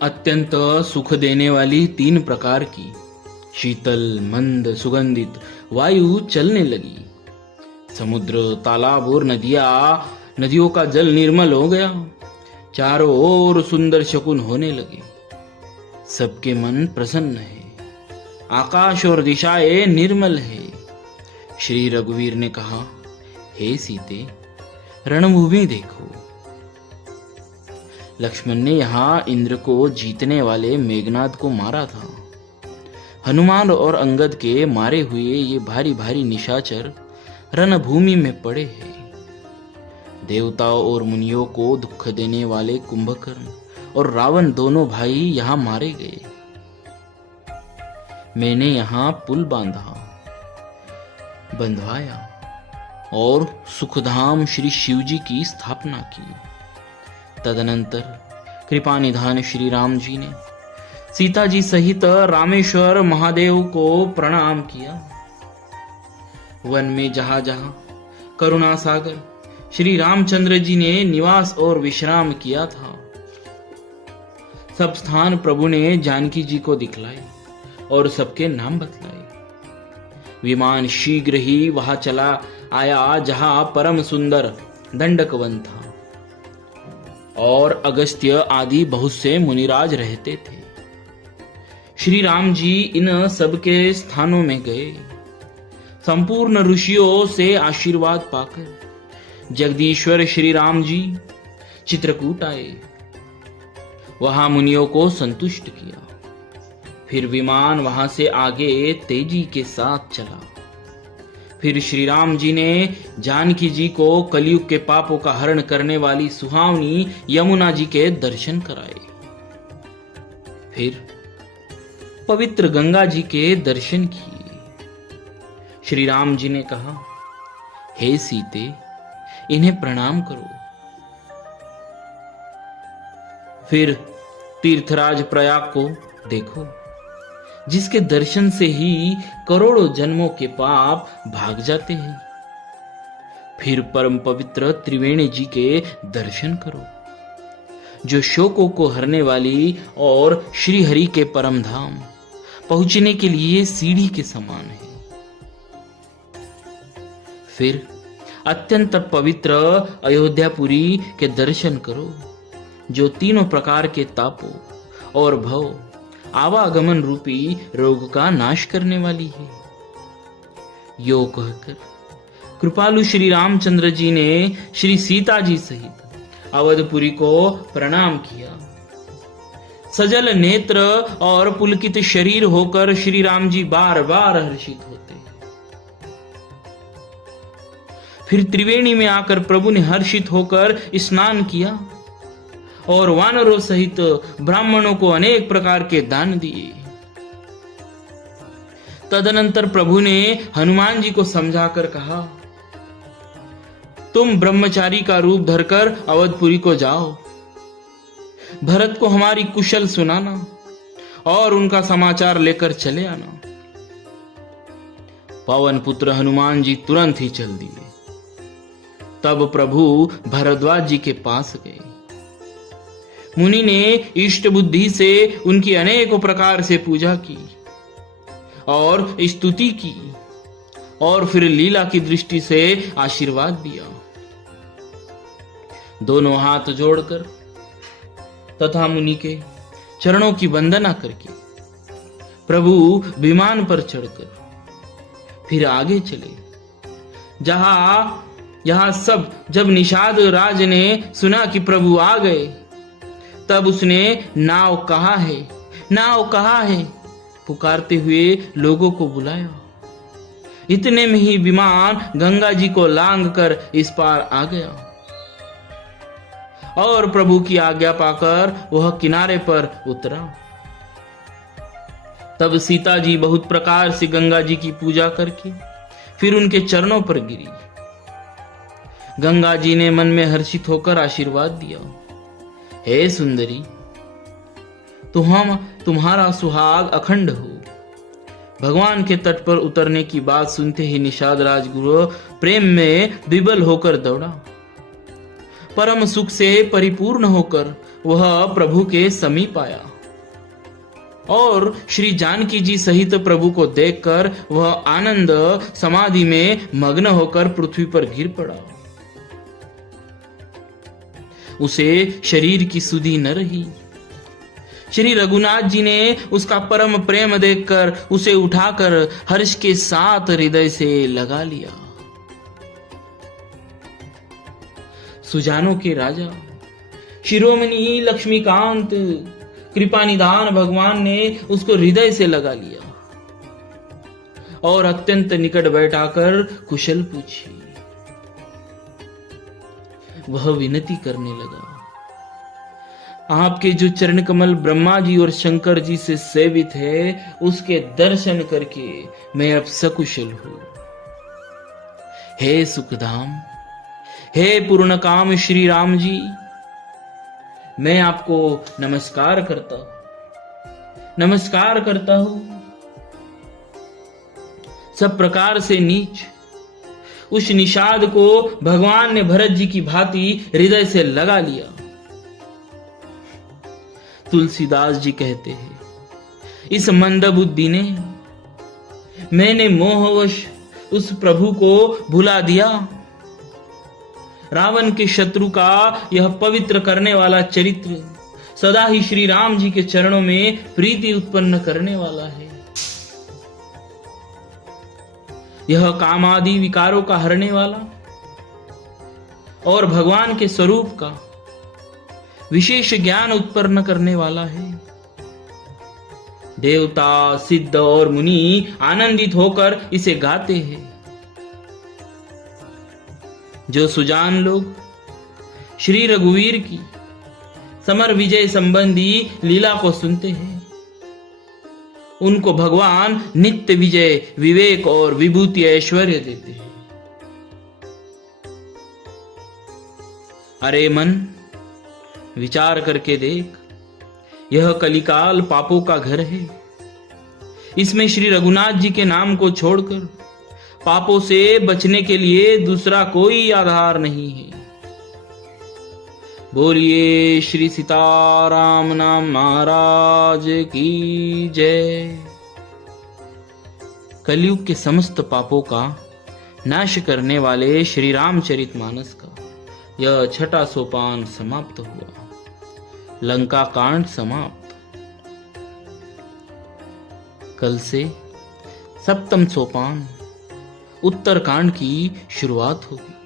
अत्यंत सुख देने वाली 3 प्रकार की शीतल मंद सुगंधित वायु चलने लगी। समुद्र, तालाब और नदियों का जल निर्मल हो गया। चारों ओर सुंदर शकुन होने लगे। सबके मन प्रसन्न है। आकाश और दिशाएं निर्मल है। श्री रघुवीर ने कहा, हे सीते, रणभूमि देखो। लक्ष्मण ने यहां इंद्र को जीतने वाले मेघनाद को मारा था। हनुमान और अंगद के मारे हुए ये भारी भारी निशाचर रणभूमि में पड़े हैं। देवताओं और मुनियों को दुख देने वाले कुंभकर्ण और रावण दोनों भाई यहां मारे गए। मैंने यहां पुल बंधवाया और सुखधाम श्री शिवजी की स्थापना की। तदनंतर कृपा निधान श्री राम जी ने सीता जी सहित रामेश्वर महादेव को प्रणाम किया। वन में जहां जहां करुणा सागर श्री रामचंद्र जी ने निवास और विश्राम किया था, सब स्थान प्रभु ने जानकी जी को दिखलाए और सबके नाम बतलाए। विमान शीघ्र ही वहां चला आया जहां परम सुंदर दंडक वन था और अगस्त्य आदि बहुत से मुनिराज रहते थे। श्री राम जी इन सबके स्थानों में गए। संपूर्ण ऋषियों से आशीर्वाद पाकर जगदीश्वर श्री राम जी चित्रकूट आए। वहां मुनियों को संतुष्ट किया। फिर विमान वहां से आगे तेजी के साथ चला। फिर श्री राम जी ने जानकी जी को कलयुग के पापों का हरण करने वाली सुहावनी यमुना जी के दर्शन कराए। फिर पवित्र गंगा जी के दर्शन किए। श्री राम जी ने कहा, हे सीते, इन्हें प्रणाम करो। फिर तीर्थराज प्रयाग को देखो, जिसके दर्शन से ही करोड़ों जन्मों के पाप भाग जाते हैं। फिर परम पवित्र त्रिवेणी जी के दर्शन करो, जो शोकों को हरने वाली और श्री हरि के परम धाम पहुंचने के लिए सीढ़ी के समान है। फिर अत्यंत पवित्र अयोध्यापुरी के दर्शन करो, जो तीनों प्रकार के तापों और भव आवागमन रूपी रोग का नाश करने वाली है। यो कहकर कृपालु श्री रामचंद्र जी ने श्री सीता जी सहित अवधपुरी को प्रणाम किया। सजल नेत्र और पुलकित शरीर होकर श्री राम जी बार बार हर्षित होते। फिर त्रिवेणी में आकर प्रभु ने हर्षित होकर स्नान किया और वानरों सहित ब्राह्मणों को अनेक प्रकार के दान दिए। तदनंतर प्रभु ने हनुमान जी को समझाकर कहा, तुम ब्रह्मचारी का रूप धरकर अवधपुरी को जाओ। भरत को हमारी कुशल सुनाना और उनका समाचार लेकर चले आना। पवन पुत्र हनुमान जी तुरंत ही चल दिए। तब प्रभु भरद्वाज जी के पास गए। मुनि ने इष्ट बुद्धि से उनकी अनेकों प्रकार से पूजा की और स्तुति की और फिर लीला की दृष्टि से आशीर्वाद दिया। दोनों हाथ जोड़कर तथा मुनि के चरणों की वंदना करके प्रभु विमान पर चढ़कर फिर आगे चले। जब निषाद राज ने सुना कि प्रभु आ गए, तब उसने नाव कहाँ है पुकारते हुए लोगों को बुलाया। इतने में ही विमान गंगा जी को लांग कर इस पार आ गया और प्रभु की आज्ञा पाकर वह किनारे पर उतरा। तब सीता जी बहुत प्रकार से गंगा जी की पूजा करके फिर उनके चरणों पर गिरी। गंगा जी ने मन में हर्षित होकर आशीर्वाद दिया, हे सुंदरी, तुम्हारा सुहाग अखंड हो। भगवान के तट पर उतरने की बात सुनते ही निषाद राजगुरु प्रेम में विबल होकर दौड़ा। परम सुख से परिपूर्ण होकर वह प्रभु के समीप आया। और श्री जानकी जी सहित प्रभु को देखकर वह आनंद समाधि में मग्न होकर पृथ्वी पर गिर पड़ा। उसे शरीर की सुधि न रही। श्री रघुनाथ जी ने उसका परम प्रेम देखकर उसे उठाकर हर्ष के साथ हृदय से लगा लिया। सुजानों के राजा शिरोमणि लक्ष्मीकांत कृपा निधान भगवान ने उसको हृदय से लगा लिया और अत्यंत निकट बैठाकर कुशल पूछी। वह विनती करने लगा, आपके जो चरण कमल ब्रह्मा जी और शंकर जी से सेवित है, उसके दर्शन करके मैं अब सकुशल हूं। हे सुखधाम, हे पूर्ण काम श्री राम जी, मैं आपको नमस्कार करता हूं। सब प्रकार से नीच उस निषाद को भगवान ने भरत जी की भांति हृदय से लगा लिया। तुलसीदास जी कहते हैं, इस मंदबुद्धि ने मैंने मोहवश उस प्रभु को भुला दिया। रावण के शत्रु का यह पवित्र करने वाला चरित्र सदा ही श्री राम जी के चरणों में प्रीति उत्पन्न करने वाला है। यह कामादि विकारों का हरने वाला और भगवान के स्वरूप का विशेष ज्ञान उत्पन्न करने वाला है। देवता, सिद्ध और मुनि आनंदित होकर इसे गाते हैं। जो सुजान लोग श्री रघुवीर की समर विजय संबंधी लीला को सुनते हैं, उनको भगवान नित्य विजय, विवेक और विभूति ऐश्वर्य देते हैं। अरे मन, विचार करके देख, यह कलिकाल पापों का घर है। इसमें श्री रघुनाथ जी के नाम को छोड़कर पापों से बचने के लिए दूसरा कोई आधार नहीं है। बोलिए श्री सीताराम नाम महाराज की जय। कलयुग के समस्त पापों का नाश करने वाले श्री रामचरितमानस का यह छठा सोपान समाप्त हुआ। लंका कांड समाप्त। कल से सप्तम सोपान उत्तर कांड की शुरुआत होगी।